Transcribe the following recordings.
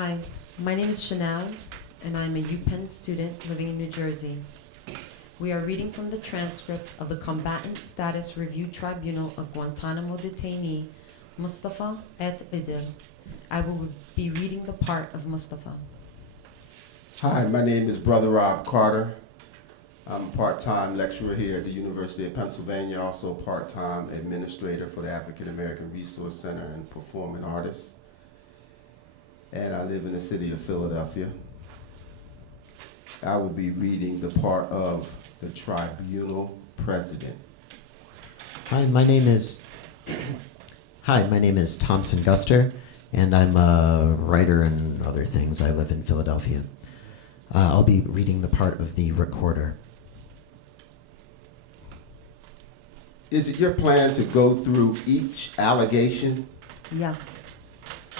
Hi, my name is Shehnaz, and I'm a UPenn student living in New Jersey. We are reading from the transcript of the Combatant Status Review Tribunal of Guantanamo Detainee, Mustafa et Idil. I will be reading the part of Mustafa. Hi, my name is Brother Rob Carter. I'm a part-time lecturer here at the University of Pennsylvania, also part-time administrator for the African American Resource Center and performing artist. And I live in the city of Philadelphia. I will be reading the part of the tribunal president. Hi, my name is Thomson Guster, and I'm a writer and other things. I live in Philadelphia. I'll be reading the part of the recorder. Is it your plan to go through each allegation? Yes.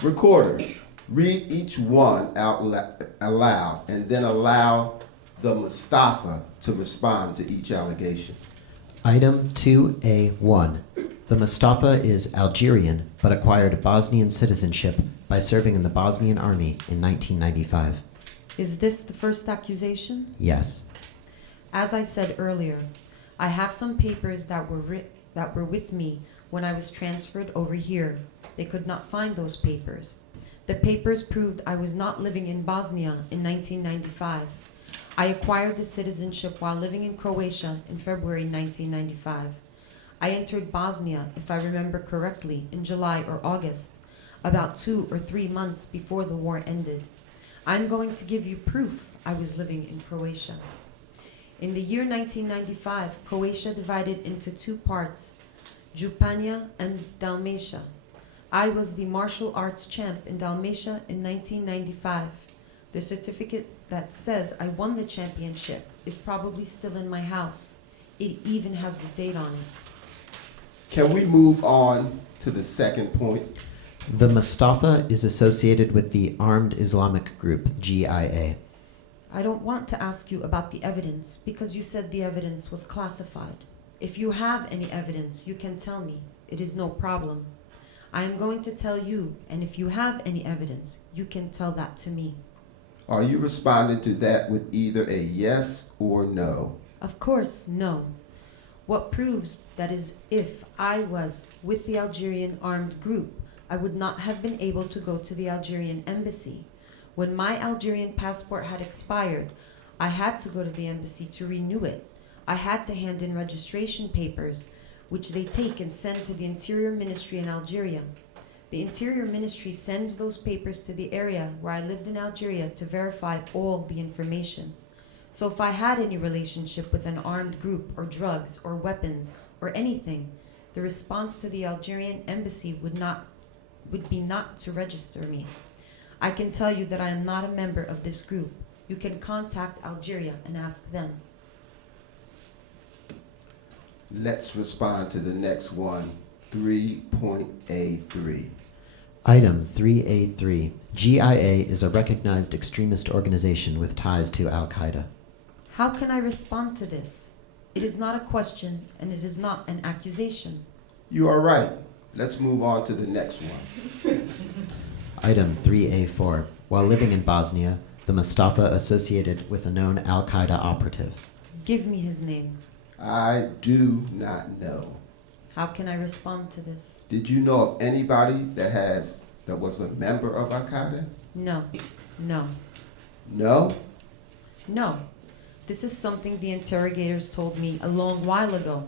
Recorder, read each one out aloud and then allow the Mustafa to respond to each allegation. Item 2A1. The Mustafa is Algerian, but acquired Bosnian citizenship by serving in the Bosnian army in 1995. Is this the first accusation? Yes. As I said earlier, I have some papers that were with me when I was transferred over here. They could not find those papers. The papers proved I was not living in Bosnia in 1995. I acquired the citizenship while living in Croatia in February 1995. I entered Bosnia, if I remember correctly, in July or August, about 2 or 3 months before the war ended. I'm going to give you proof I was living in Croatia. In the year 1995, Croatia divided into 2 parts, Županja and Dalmatia. I was the martial arts champ in Dalmatia in 1995. The certificate that says I won the championship is probably still in my house. It even has the date on it. Can we move on to the second point? The Mustafa is associated with the Armed Islamic Group, GIA. I don't want to ask you about the evidence because you said the evidence was classified. If you have any evidence, you can tell me. It is no problem. I am going to tell you, and if you have any evidence, you can tell that to me. Are you responding to that with either a yes or no? Of course, no. What proves that is if I was with the Algerian armed group, I would not have been able to go to the Algerian embassy. When my Algerian passport had expired, I had to go to the embassy to renew it. I had to hand in registration papers, which they take and send to the Interior Ministry in Algeria. The Interior Ministry sends those papers to the area where I lived in Algeria to verify all the information. So if I had any relationship with an armed group or drugs or weapons or anything, the response to the Algerian embassy would be not to register me. I can tell you that I am not a member of this group. You can contact Algeria and ask them. Let's respond to the next one, 3.A3. Item 3A3. GIA is a recognized extremist organization with ties to Al-Qaeda. How can I respond to this? It is not a question and it is not an accusation. You are right. Let's move on to the next one. Item 3A4. While living in Bosnia, the Mustafa associated with a known Al-Qaeda operative. Give me his name. I do not know. How can I respond to this? Did you know of anybody that was a member of Al-Qaeda? No. No. No? No. This is something the interrogators told me a long while ago.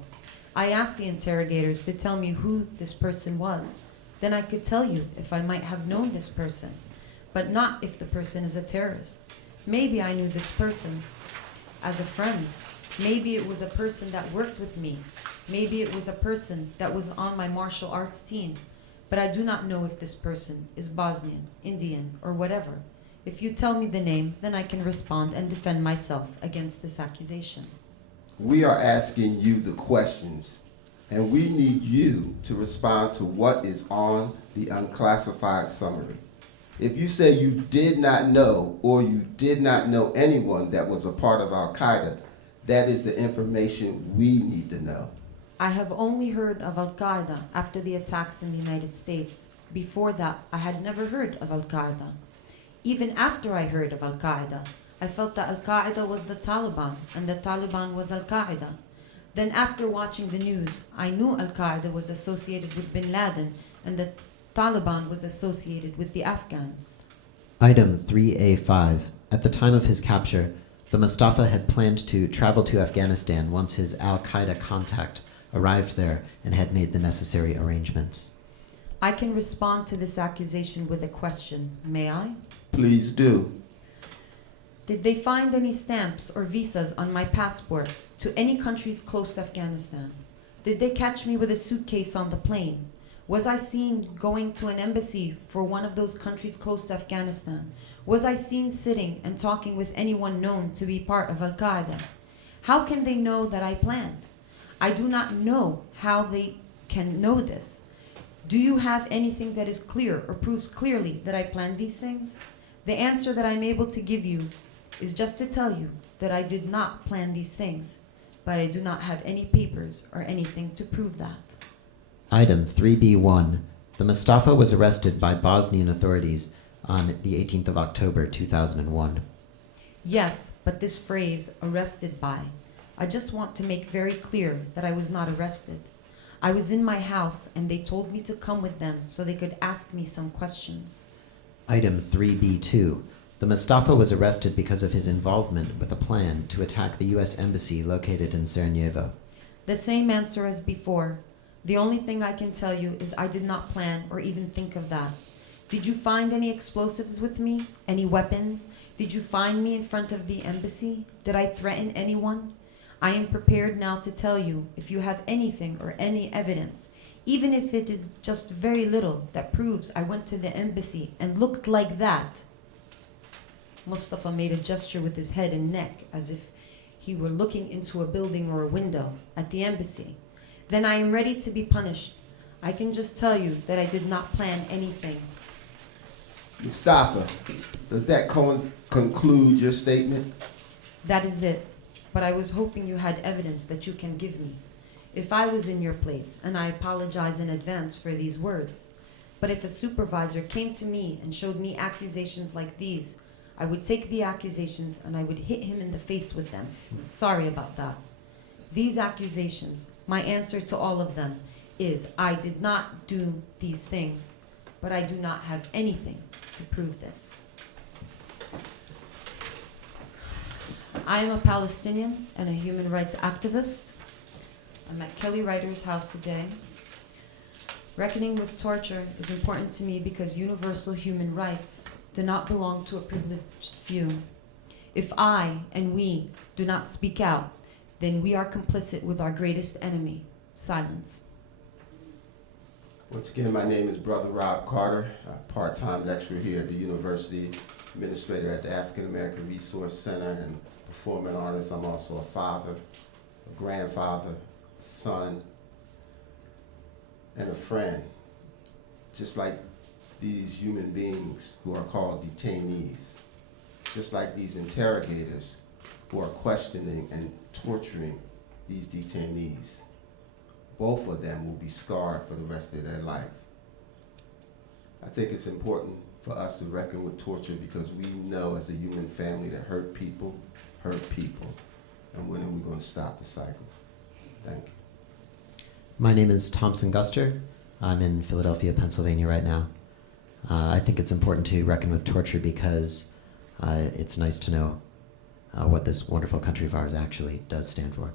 I asked the interrogators to tell me who this person was. Then I could tell you if I might have known this person, but not if the person is a terrorist. Maybe I knew this person as a friend. Maybe it was a person that worked with me. Maybe it was a person that was on my martial arts team. But I do not know if this person is Bosnian, Indian, or whatever. If you tell me the name, then I can respond and defend myself against this accusation. We are asking you the questions, and we need you to respond to what is on the unclassified summary. If you say you did not know or you did not know anyone that was a part of Al-Qaeda, that is the information we need to know. I have only heard of Al-Qaeda after the attacks in the United States. Before that, I had never heard of Al-Qaeda. Even after I heard of Al-Qaeda, I felt that Al-Qaeda was the Taliban and the Taliban was Al-Qaeda. Then after watching the news, I knew Al-Qaeda was associated with bin Laden and the Taliban was associated with the Afghans. Item 3A5. At the time of his capture, the Mustafa had planned to travel to Afghanistan once his Al-Qaeda contact arrived there and had made the necessary arrangements. I can respond to this accusation with a question. May I? Please do. Did they find any stamps or visas on my passport to any countries close to Afghanistan? Did they catch me with a suitcase on the plane? Was I seen going to an embassy for one of those countries close to Afghanistan? Was I seen sitting and talking with anyone known to be part of Al-Qaeda? How can they know that I planned? I do not know how they can know this. Do you have anything that is clear or proves clearly that I planned these things? The answer that I'm able to give you is just to tell you that I did not plan these things, but I do not have any papers or anything to prove that. Item 3B1. The Mustafa was arrested by Bosnian authorities on the 18th of October 2001. Yes, but this phrase, arrested by, I just want to make very clear that I was not arrested. I was in my house and they told me to come with them so they could ask me some questions. Item 3B2. The Mustafa was arrested because of his involvement with a plan to attack the U.S. Embassy located in Sarajevo. The same answer as before. The only thing I can tell you is I did not plan or even think of that. Did you find any explosives with me? Any weapons? Did you find me in front of the embassy? Did I threaten anyone? I am prepared now to tell you if you have anything or any evidence, even if it is just very little, that proves I went to the embassy and looked like that. Mustafa made a gesture with his head and neck as if he were looking into a building or a window at the embassy. Then I am ready to be punished. I can just tell you that I did not plan anything. Mustafa, does that conclude your statement? That is it. But I was hoping you had evidence that you can give me. If I was in your place, and I apologize in advance for these words, but if a supervisor came to me and showed me accusations like these, I would take the accusations and I would hit him in the face with them. Sorry about that. These accusations, my answer to all of them is I did not do these things, but I do not have anything to prove this. I am a Palestinian and a human rights activist. I'm at Kelly Ryder's house today. Reckoning with torture is important to me because universal human rights do not belong to a privileged few. If I and we do not speak out, then we are complicit with our greatest enemy, silence. Once again, my name is Brother Rob Carter, a part-time lecturer here at the university, administrator at the African American Resource Center, and performing artist. I'm also a father, a grandfather, son, and a friend. Just like these human beings who are called detainees, just like these interrogators who are questioning and torturing these detainees. Both of them will be scarred for the rest of their life. I think it's important for us to reckon with torture because we know as a human family that hurt people, and when are we going to stop the cycle? Thank you. My name is Thomson Guster. I'm in Philadelphia, Pennsylvania right now. I think it's important to reckon with torture because it's nice to know what this wonderful country of ours actually does stand for.